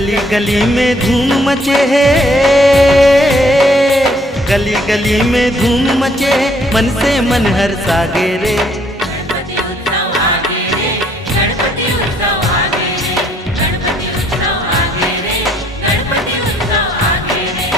गली गली में धूम मचे है, गली गली में धूम मचे, मन से मन हर सागे रे। गणपति उत्सव आगे रे, गणपति उत्सव आगे रे, गणपति उत्सव आगे रे, गणपति उत्सव आगे रे।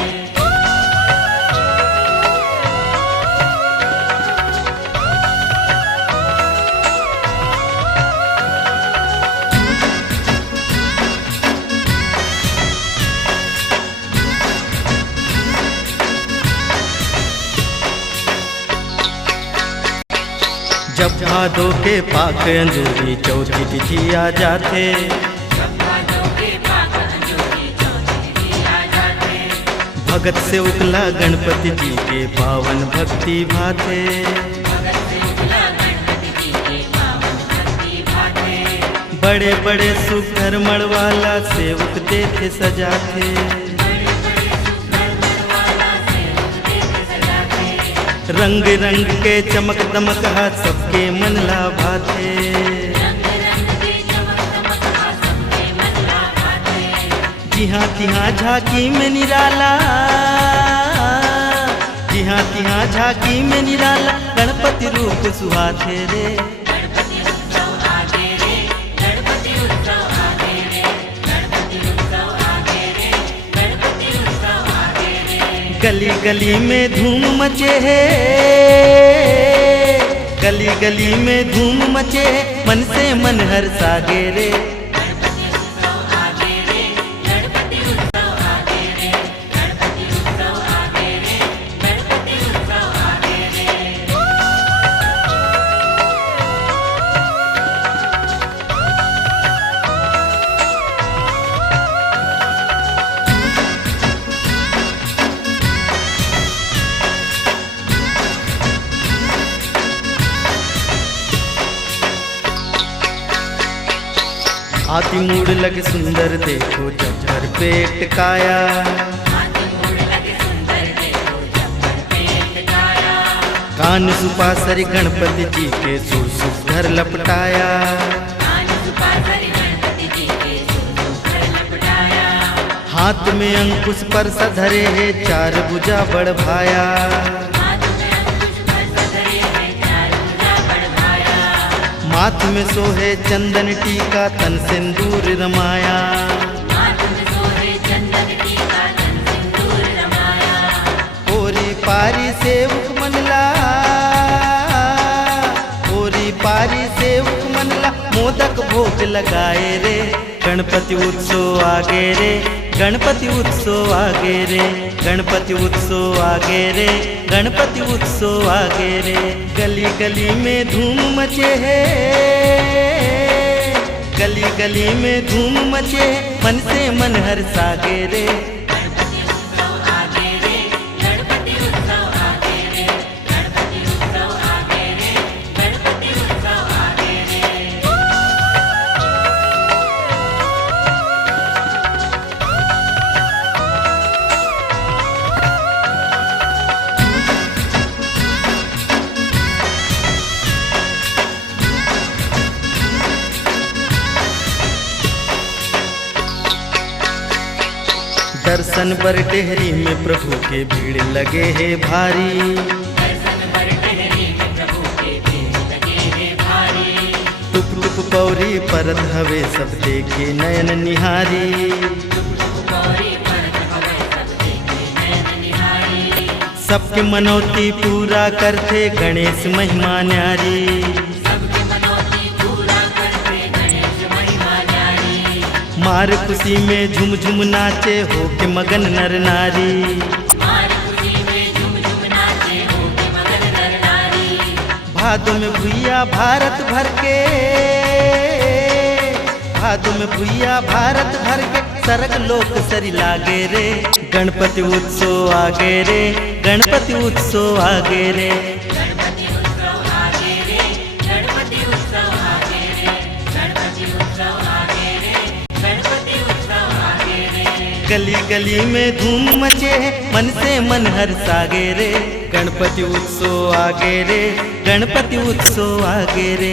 जब भादों के पाक अंजूरी चौथी तिथि आ जाते, भगत से उगला गणपति जी के पावन भक्ति भाते। बड़े बड़े सुघर मड़वाला सेवक देखे सजाते, रंग रंग के चमक दमक हाथ सबके मन लाभाते। जिहाँ तिहाँ झांकी में निराला, जिहाँ तिहाँ झांकी में निराला, गणपति रूप सुहाते रे। गणपति उत्सव आगे रे, गणपति उत्सव आगे रे, गणपति उत्सव आगे रे, गणपति उत्सव आगे रे। गली गली में धूम मचे है, गली गली में धूम मचे, मन से मन हर सागे रे। गणपति उत्सव आगे रे, गणपति उत्सव आगे रे, गणपति उत्सव आगे रे, गणपति उत्सव आगे रे। आती मूड लगे सुंदर देखो जब भर पेट काया, कान सुपासरी गणपति जी के सुर सुधर लपटाया। हाथ में अंकुश पर सधरे है चार भुजा बड़ भाया, माथ में सोहे चंदन टीका तन सिंदूर रमाया। ओरी पारी सेवक मनला, ओरी पारी सेवक मनला, मोदक भोग लगाए रे। गणपति उत्सव आगे रे, गणपति उत्सव आगे रे, गणपति उत्सव आगे रे, गणपति उत्सव आगे रे। गली गली में धूम मचे है, गली गली में धूम मचे, मन से मन हर सागे रे। गणपति उत्सव आगे रे, गणपति उत्सव आगे रे, गणपति उत्सव आगे रे, गणपति उत्सव आगे रे। दर्शन बर टेहरी में प्रभु के भीड़ लगे है भारी, टुप टुप पौरी परत हवे सब देखे नयन निहारी। सबके मनौती पूरा करते गणेश महिमा न्यारी, मार खुशी में झुम झुम नाचे हो के मगन नर नारी। भादों में भुइया भारत भर के, भादों में भुइया भारत भर के, सरग लोक सरी लागे रे। गणपति उत्सव आगे रे, गणपति उत्सव आगे रे। गणपति उत्सव आगे रे, गणपति उत्सव आगे रे, गणपति उत्सव आगे रे, गणपति उत्सव आगे रे। गली गली में धूम मचे, मन से मन हर सागे रे। गणपति उत्सव आगे रे, गणपति उत्सव आगे रे।